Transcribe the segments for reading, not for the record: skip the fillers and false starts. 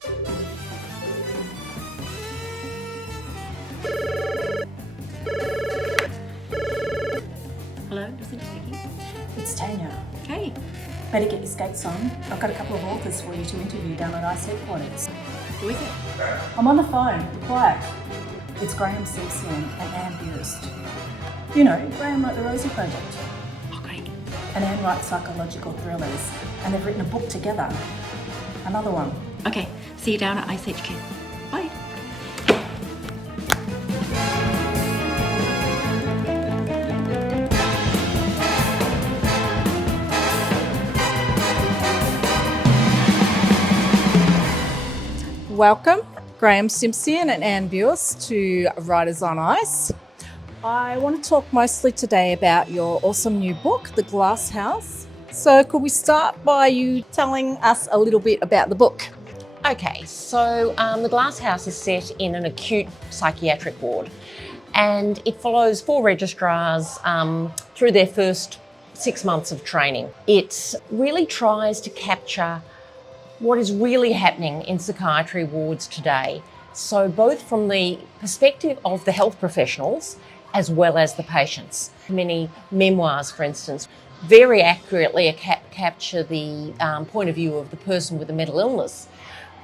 Hello, Lucinda speaking. It's Tania. Hey. Better get your skates on. I've got a couple of authors for you to interview down at ICE headquarters. Who is it? I'm on the phone. Be quiet. It's Graeme, Simsion and Anne Buist. You know, Graeme wrote the Rosie Project. Oh, great. And Anne writes psychological thrillers. And they've written a book together. Another one. Okay, see you down at Ice HQ. Bye. Welcome, Graeme Simsion and Anne Buist to Writers on Ice. I want to talk mostly today about your awesome new book, The Glass House. So could we start by you telling us a little bit about the book? Okay, so The Glass House is set in an acute psychiatric ward, and it follows 4 registrars through their first 6 months of training. It really tries to capture what is really happening in psychiatry wards today. So both from the perspective of the health professionals as well as the patients. Many memoirs, for instance, very accurately capture the point of view of the person with a mental illness.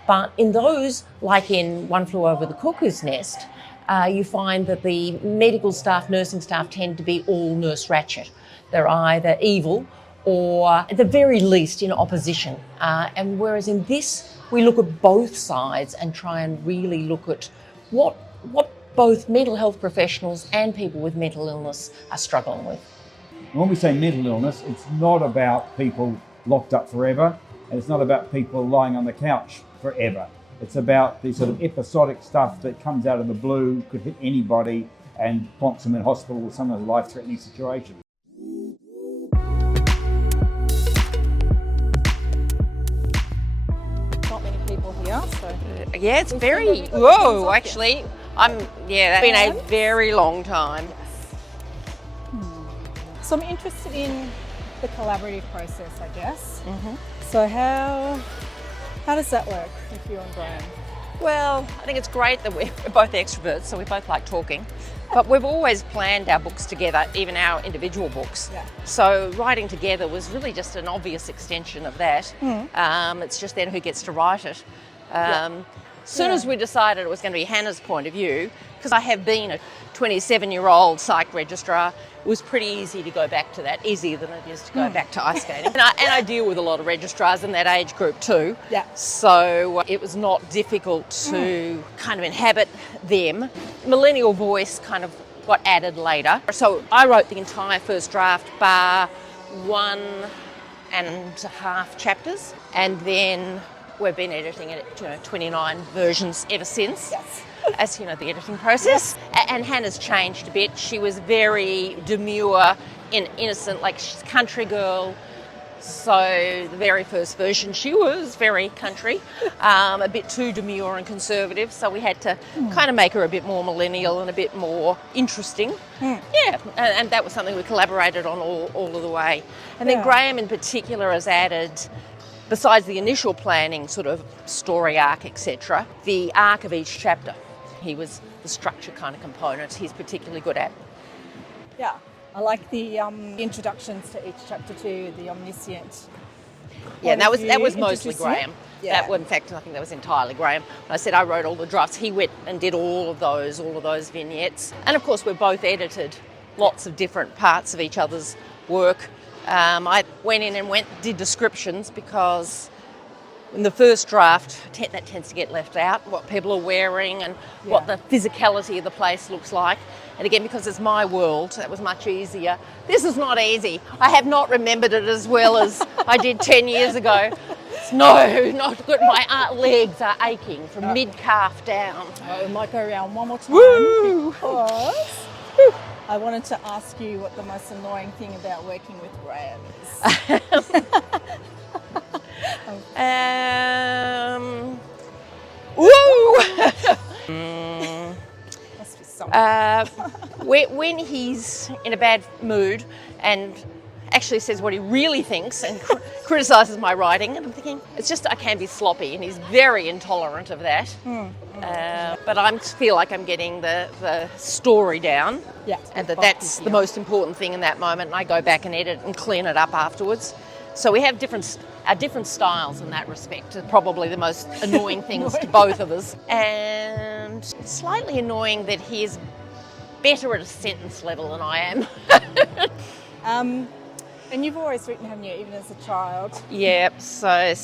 But in those, like in One Flew Over the Cuckoo's Nest, you find that the medical staff, nursing staff tend to be all Nurse Ratched. They're either evil or at the very least in opposition. And whereas in this, we look at both sides and try and really look at what both mental health professionals and people with mental illness are struggling with. When we say mental illness, it's not about people locked up forever, and it's not about people lying on the couch forever. It's about the sort of episodic stuff that comes out of the blue, could hit anybody, and plonks them in hospital with some of the life-threatening situations. Not many people here, so... Yeah, it's very, whoa, actually. That's been a very long time. So I'm interested in the collaborative process, I guess. So how does that work with you and Graeme? Well, I think it's great that we're both extroverts, so we both like talking. But we've always planned our books together, even our individual books. Yeah. So writing together was really just an obvious extension of that. It's just then who gets to write it. Soon as we decided it was going to be Hannah's point of view, because I have been a 27-year-old psych registrar, it was pretty easy to go back to that, easier than it is to go back to ice skating. And I deal with a lot of registrars in that age group too. Yeah. So it was not difficult to kind of inhabit them. Millennial voice kind of got added later. So I wrote the entire first draft bar 1.5 chapters, and then we've been editing it, 29 versions ever since. Yes. As you know, the editing process. And Hannah's changed a bit. She was very demure, innocent, like she's a country girl. So the very first version, she was very country, a bit too demure and conservative. So we had to kind of make her a bit more millennial and a bit more interesting. Yeah, and that was something we collaborated on all of the way. And then Graeme in particular has added, besides the initial planning, sort of story arc, etc., the arc of each chapter. He was the structure kind of component he's particularly good at. Yeah, I like the introductions to each chapter too, the omniscient. Yeah, and that was mostly introducing Graeme. it? Yeah. That, in fact, I think that was entirely Graeme. When I said I wrote all the drafts, he went and did all of those vignettes. And of course, we've both edited lots of different parts of each other's work. I went in and did descriptions because in the first draft, that tends to get left out, what people are wearing and what the physicality of the place looks like. And again, because it's my world, that was much easier. This is not easy. I have not remembered it as well as I did 10 years ago. No, not good. My legs are aching from mid-calf down. I might go around one more time. Woo! Because I wanted to ask you what the most annoying thing about working with Graeme is. Must be something. When he's in a bad mood, and actually says what he really thinks and criticises my writing. And I'm thinking, it's just I can be sloppy, and he's very intolerant of that. But I feel like I'm getting the story down, Yeah. and that's the most important thing in that moment. And I go back and edit and clean it up afterwards. So we have different styles in that respect. Are probably the most annoying things to both of us. And it's slightly annoying that he's better at a sentence level than I am. And you've always written, haven't you, even as a child? Yep, so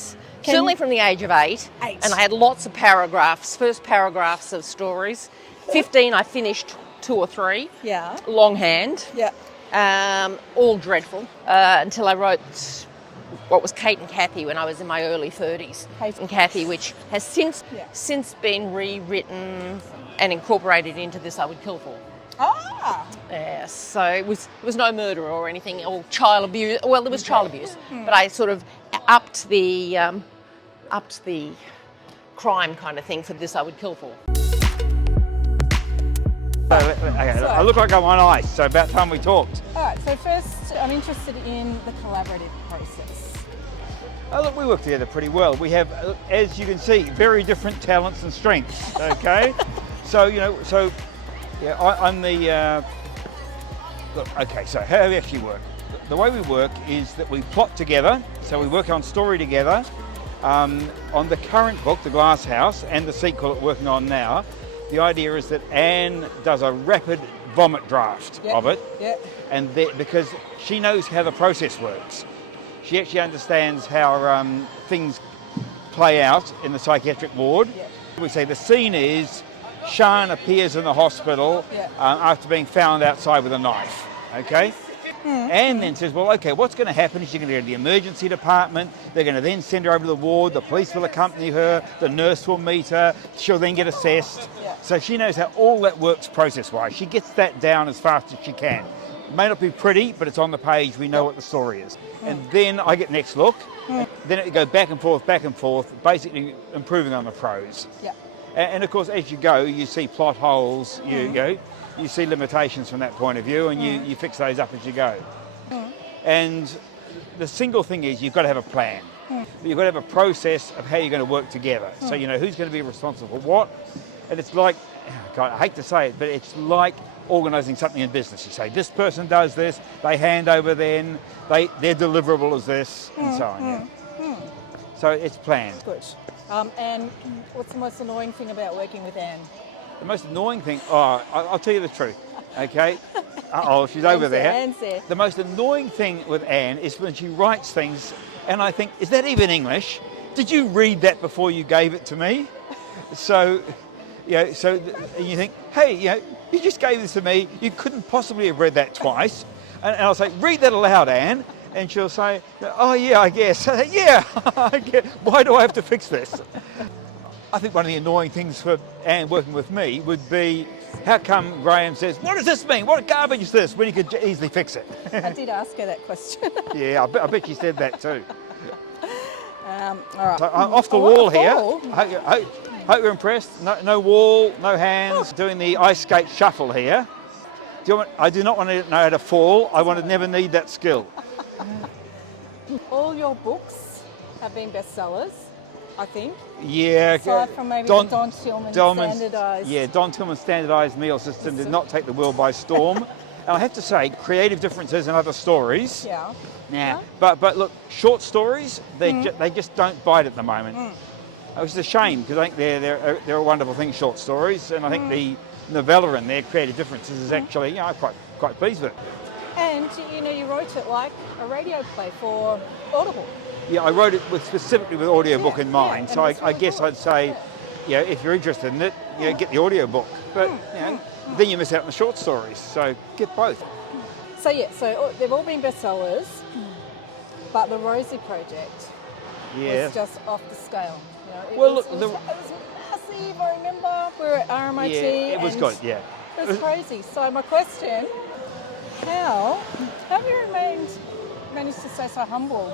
certainly from the age of 8. And I had lots of first paragraphs of stories. 15 I finished 2 or 3. Yeah. Longhand. Yeah. All dreadful. Until I wrote what was Kate and Kathy when I was in my early 30s. Kate and Kathy, which has since been rewritten and incorporated into This I Would Kill For. Ah! Yeah, so it was no murder or anything, or child abuse. Well, there was child abuse, but I sort of upped the crime kind of thing for This I Would Kill For. Okay, I look like I'm on ice, so about time we talked. All right, so first I'm interested in the collaborative process. Oh, look, we work together pretty well. We have, as you can see, very different talents and strengths, okay? I'm the... look, okay, so how do we actually work? The way we work is that we plot together, so we work on story together. On the current book, The Glass House, and the sequel that we're working on now, the idea is that Anne does a rapid vomit draft of it, and because she knows how the process works. She actually understands how things play out in the psychiatric ward. We say the scene is Sian appears in the hospital after being found outside with a knife, okay? Anne then says, well, okay, what's going to happen is she's going to go to the emergency department, they're going to then send her over to the ward, the police will accompany her, the nurse will meet her, she'll then get assessed. So she knows how all that works process-wise. She gets that down as fast as she can. It may not be pretty, but it's on the page, we know what the story is. And then I get next look, then it go back and forth, basically improving on the prose. And of course, as you go, you see plot holes, you see limitations from that point of view, and you fix those up as you go. And the single thing is you've got to have a plan. You've got to have a process of how you're going to work together. So you know who's going to be responsible for what. And it's like, God, I hate to say it, but it's like organising something in business. You say, this person does this, they hand over then, their deliverable is this, and so on. So it's planned. Good. And what's the most annoying thing about working with Anne? The most annoying thing, I'll tell you the truth, okay? She's over there. Anne's there. The most annoying thing with Anne is when she writes things and I think, is that even English? Did you read that before you gave it to me? So and you think, hey, you just gave this to me, you couldn't possibly have read that twice. And I'll say, read that aloud, Anne. And she'll say, oh yeah, I guess. I say, yeah, I guess. Why do I have to fix this? I think one of the annoying things for Anne working with me would be, how come Graeme says, what does this mean? What garbage is this? When you could easily fix it. I did ask her that question. Yeah, I bet she said that too. All right. So I'm off the wall here. Hope you're impressed. No wall, no hands. Doing the ice skate shuffle here. I do not want to know how to fall. I want to never need that skill. All your books have been bestsellers, I think. Yeah. Aside from maybe the Don Tillman standardised. Yeah, Don Tillman standardised meal system did not take the world by storm. And I have to say, creative differences in other stories. Yeah. Now, but look, short stories, they just don't bite at the moment. Which is a shame because I think they're a wonderful thing, short stories, and I think the novella and their creative differences is actually, quite pleased with it. And you wrote it like a radio play for Audible. Yeah, I wrote it specifically with audiobook in mind. So I guess I'd say, if you're interested in it, get the audiobook. But then you miss out on the short stories. So get both. So they've all been bestsellers, but the Rosie project was just off the scale. It was massive. I remember we were at RMIT. Yeah, it was good. Yeah, it was crazy. So my question: how have you managed to stay so humble?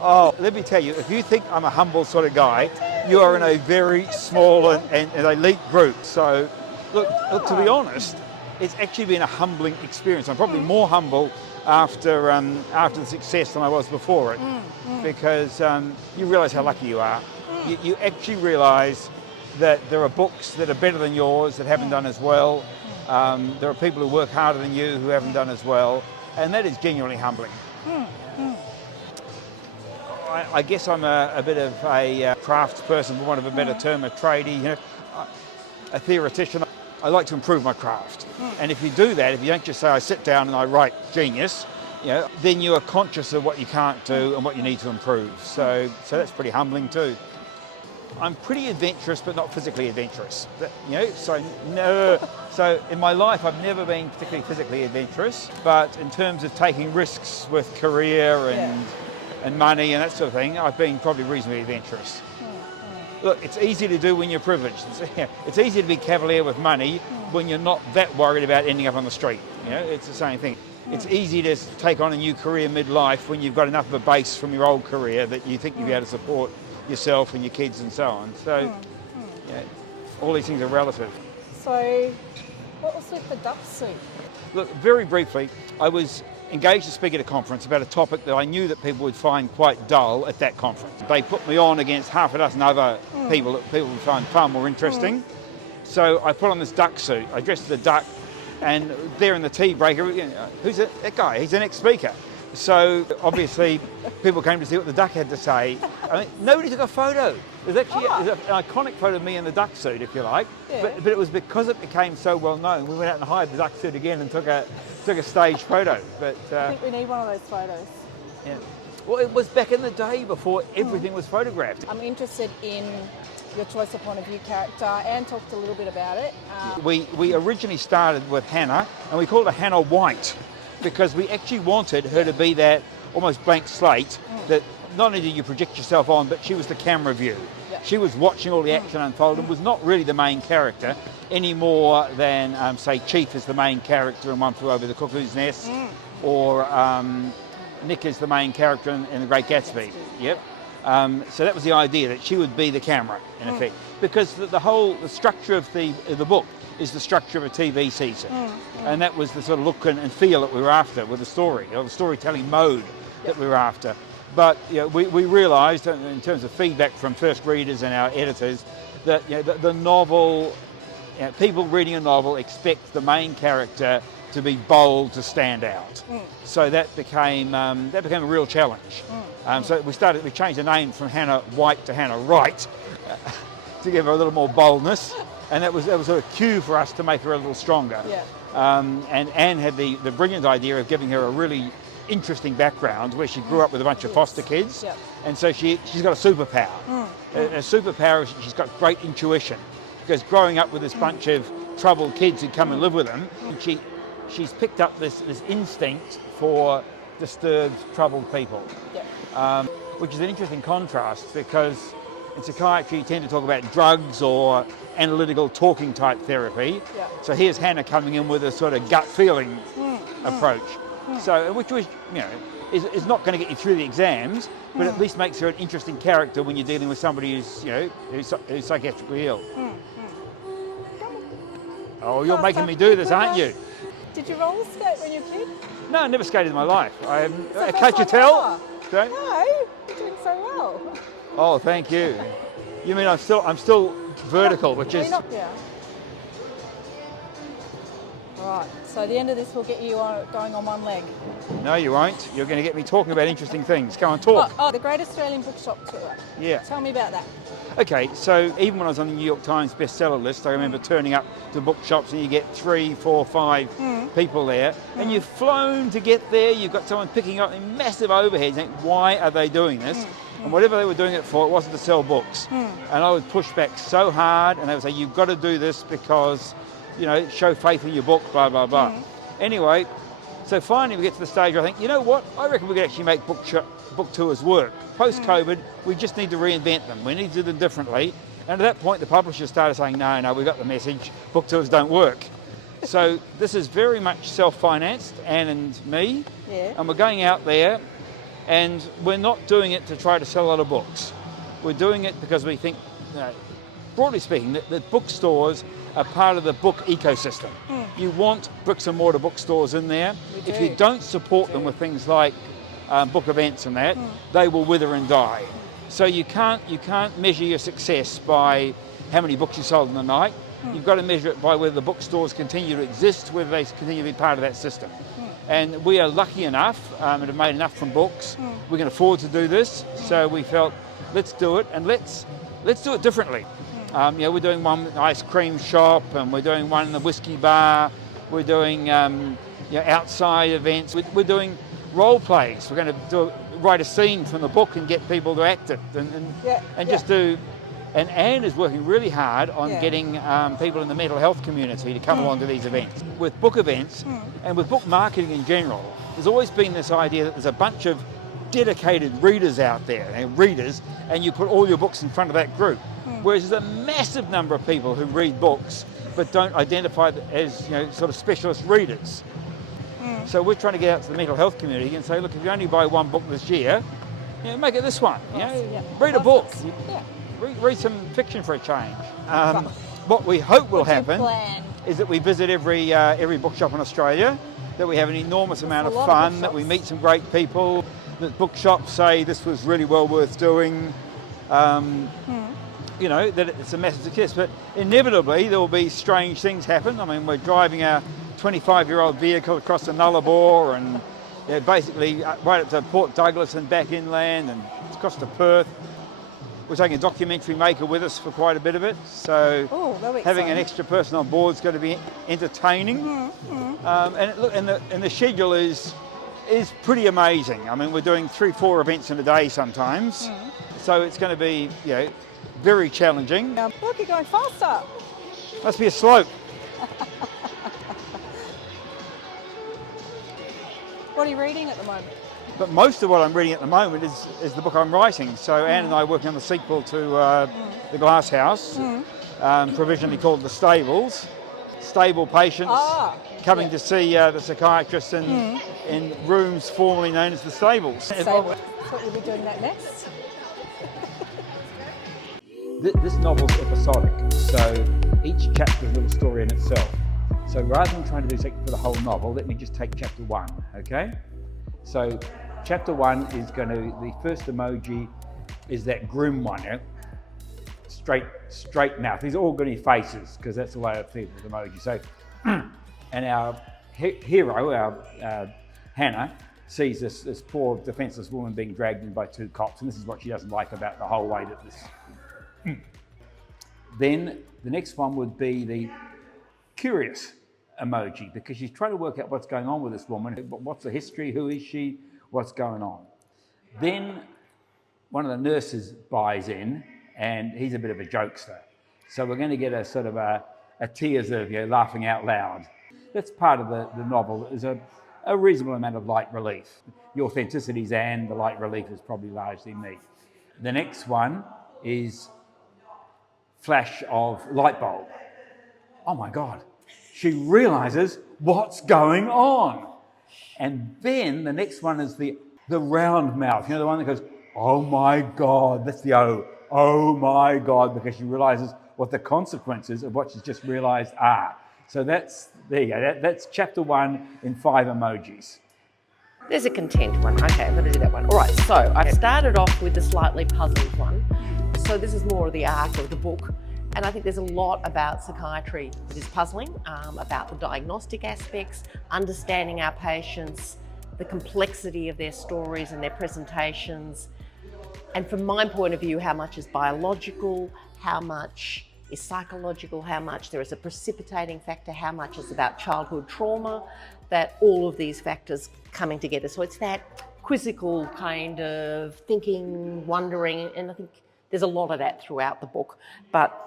Oh, let me tell you, if you think I'm a humble sort of guy, you are in a very small and elite group. So, look, to be honest, it's actually been a humbling experience. I'm probably more humble after the success than I was before it, because you realise how lucky you are. You actually realise that there are books that are better than yours that haven't done as well. There are people who work harder than you who haven't done as well, and that is genuinely humbling. I guess I'm a bit of a crafts person, for want of a better term, a tradie, a theoretician. I like to improve my craft. And if you do that, if you don't just say, I sit down and I write genius, then you are conscious of what you can't do and what you need to improve. So that's pretty humbling too. I'm pretty adventurous, but not physically adventurous. So in my life, I've never been particularly physically adventurous, but in terms of taking risks with career and money and that sort of thing, I've been probably reasonably adventurous. Look, it's easy to do when you're privileged. It's easy to be cavalier with money when you're not that worried about ending up on the street. It's the same thing. It's easy to take on a new career midlife when you've got enough of a base from your old career that you think you'll be able to support yourself and your kids and so on. So, all these things are relative. So, what was with the duck suit? Look, very briefly, I was engaged to speak at a conference about a topic that I knew that people would find quite dull at that conference. They put me on against half a dozen other people that people would find far more interesting. So I put on this duck suit. I dressed as a duck, and there in the tea break, who's that guy? He's an ex-speaker. So obviously people came to see what the duck had to say. I mean, nobody took a photo. There's actually an iconic photo of me in the duck suit, if you like. Yeah. But it was because it became so well known. We went out and hired the duck suit again and took a stage photo. But I think we need one of those photos. Yeah. Well, it was back in the day before everything was photographed. I'm interested in your choice of point of view character. Anne talked a little bit about it. We originally started with Hannah, and we called her Hannah White, because we actually wanted her to be that almost blank slate that not only did you project yourself on, but she was the camera view. Yep. She was watching all the action unfold and was not really the main character any more than, say, Chief is the main character in One Flew Over the Cuckoo's Nest, or Nick is the main character in The Great Gatsby. Yep. So that was the idea, that she would be the camera, in effect. Because the structure of the book is the structure of a TV season. And that was the sort of look and feel that we were after with the story, or the storytelling mode that we were after. But we realised, in terms of feedback from first readers and our editors, that the novel, people reading a novel expect the main character to be bold, to stand out. So that became a real challenge. So we changed the name from Hannah White to Hannah Wright to give her a little more boldness, and that was a cue for us to make her a little stronger. And Anne had the brilliant idea of giving her a really interesting background where she grew up with a bunch of foster kids, and so she's got a superpower. A superpower is she's got great intuition, because growing up with this bunch of troubled kids who come and live with them, she's picked up this instinct for disturbed, troubled people, which is an interesting contrast, because in psychiatry you tend to talk about drugs or analytical talking type therapy. So here's Hannah coming in with a sort of gut feeling approach. So, which was, is not going to get you through the exams, but at least makes her an interesting character when you're dealing with somebody who's psychiatrically ill. Oh, you're making me do this, aren't you? Did you roller skate when you were a kid? No, I never skated in my life. Can't you tell? No, you're doing so well. Oh, thank you. You mean I'm still vertical, which is... Right, so at the end of this we'll get you going on one leg. No, you won't. You're going to get me talking about interesting things. Go on, talk. The Great Australian Bookshop Tour. Yeah. Tell me about that. Okay, so even when I was on the New York Times bestseller list, I remember turning up to bookshops and you get 3, 4, 5 people there, and you've flown to get there, you've got someone picking up massive overheads, saying, why are they doing this? And whatever they were doing it for, it wasn't to sell books. And I would push back so hard, and they would say, you've got to do this because, show faith in your book, blah, blah, blah. Anyway, so finally we get to the stage where I think, you know what, I reckon we could actually make book tours work. Post-COVID, we just need to reinvent them. We need to do them differently. And at that point, the publishers started saying, no, we got the message, book tours don't work. So this is very much self-financed, Anne and me, and we're going out there, and we're not doing it to try to sell a lot of books. We're doing it because we think broadly speaking, that bookstores are part of the book ecosystem. You want bricks and mortar bookstores in there. If you don't support them with things like book events and that, they will wither and die. So you can't measure your success by how many books you sold in the night. You've got to measure it by whether the bookstores continue to exist, whether they continue to be part of that system. And we are lucky enough and have made enough from books. We can afford to do this, so we felt let's do it, and let's do it differently. We're doing one ice cream shop, and we're doing one in the whiskey bar. We're doing outside events. We're doing role plays. We're going to write a scene from the book and get people to act it, and just do. And Anne is working really hard on getting people in the mental health community to come along to these events. With book events and with book marketing in general, there's always been this idea that there's a bunch of dedicated readers out there, and you put all your books in front of that group. Whereas there's a massive number of people who read books but don't identify as sort of specialist readers. So we're trying to get out to the mental health community and say, look, if you only buy one book this year, make it this one. Read a book. Read some fiction for a change. What we hope will happen is that we visit every bookshop in Australia, that we have an enormous amount of fun, that we meet some great people, that bookshops say this was really well worth doing, that it's a massive success. But inevitably there will be strange things happen. I mean, we're driving a 25-year-old vehicle across the Nullarbor and basically right up to Port Douglas and back inland and across to Perth. We're taking a documentary maker with us for quite a bit of it, so having an extra person on board is going to be entertaining. And the schedule is pretty amazing. I mean, we're doing 3-4 events in a day sometimes, so it's going to be very challenging. Now, look, you're going faster. Must be a slope. What are you reading at the moment? But most of what I'm reading at the moment is the book I'm writing. So Anne and I are working on the sequel to The Glass House, provisionally called The Stables. Stable patients coming to see the psychiatrist in rooms formerly known as the Stables. So we'll be doing that next. This novel's episodic, so each chapter is a little story in itself. So rather than trying to do something for the whole novel, let me just take chapter 1, okay? So chapter 1 is the first emoji is that grim one, straight mouth. These are all going to be faces, because that's the way I feel with emoji. So, and our hero, our Hannah, sees this poor defenceless woman being dragged in by 2 cops, and this is what she doesn't like about the whole way that this. Then the next one would be the curious emoji, because she's trying to work out what's going on with this woman. What's the history? Who is she? What's going on? Then one of the nurses buys in, and he's a bit of a jokester. So we're going to get a sort of a tears of laughing out loud. That's part of the novel. There's a reasonable amount of light relief. The authenticity's Anne, the light relief is probably largely me. The next one is flash of light bulb. Oh my God. She realises what's going on. And then the next one is the round mouth, the one that goes, oh my God, that's the O, oh my God, because she realises what the consequences of what she's just realised are. So there you go, that's chapter 1 in 5 emojis. There's a content one. Okay, I'm going to do that one. All right, so I started off with the slightly puzzled one. So this is more of the arc of the book. And I think there's a lot about psychiatry that is puzzling, about the diagnostic aspects, understanding our patients, the complexity of their stories and their presentations. And from my point of view, how much is biological, how much is psychological, how much there is a precipitating factor, how much is about childhood trauma, that all of these factors coming together. So it's that quizzical kind of thinking, wondering, and I think there's a lot of that throughout the book. But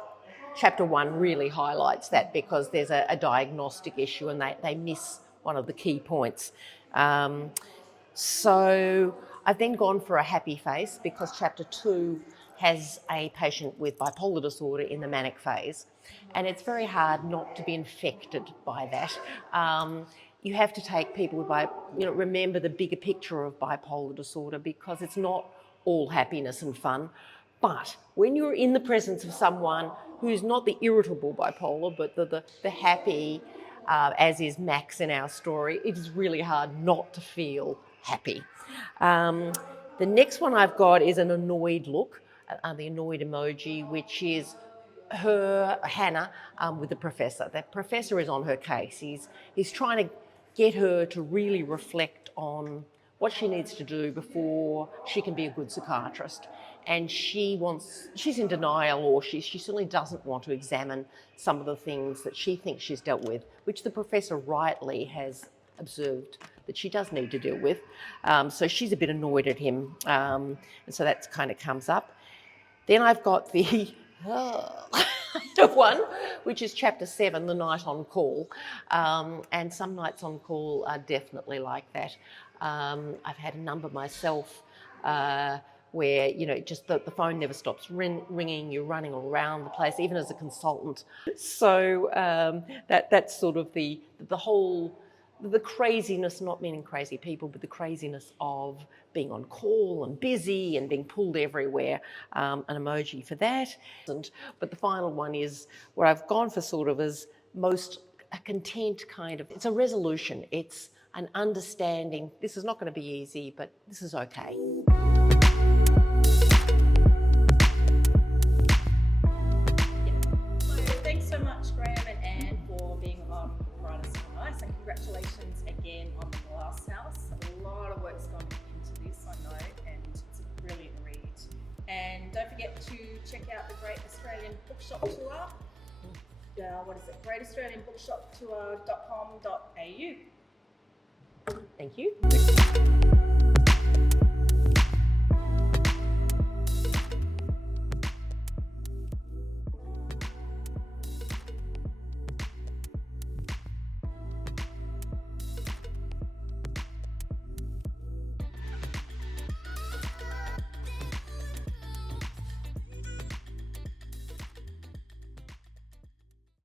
chapter 1 really highlights that, because there's a diagnostic issue and they miss one of the key points. So I've then gone for a happy face, because chapter 2 has a patient with bipolar disorder in the manic phase, and it's very hard not to be infected by that. You have to take people with remember the bigger picture of bipolar disorder, because it's not all happiness and fun. But when you're in the presence of someone who's not the irritable bipolar, but the happy, as is Max in our story, it is really hard not to feel happy. The next one I've got is an annoyed look, the annoyed emoji, which is Hannah, with the professor. The professor is on her case. He's trying to get her to really reflect on what she needs to do before she can be a good psychiatrist. And she's in denial, or she certainly doesn't want to examine some of the things that she thinks she's dealt with, which the professor rightly has observed that she does need to deal with. So she's a bit annoyed at him. And so that kind of comes up. Then I've got the one, which is chapter 7, the night on call. And some nights on call are definitely like that. I've had a number myself where, just the phone never stops ringing, you're running around the place, even as a consultant. So that's sort of the whole, the craziness, not meaning crazy people, but the craziness of being on call and busy and being pulled everywhere, an emoji for that. But the final one is where I've gone for sort of as most a content kind of, it's a resolution, it's an understanding, this is not going to be easy, but this is okay. Thanks so much, Graeme and Anne, for being on Writers on Ice, and congratulations again on the Glass House. A lot of work's gone into this, I know, and it's a brilliant read. And don't forget to check out the Great Australian Bookshop Tour. greataustralianbookshoptour.com.au. Thank you.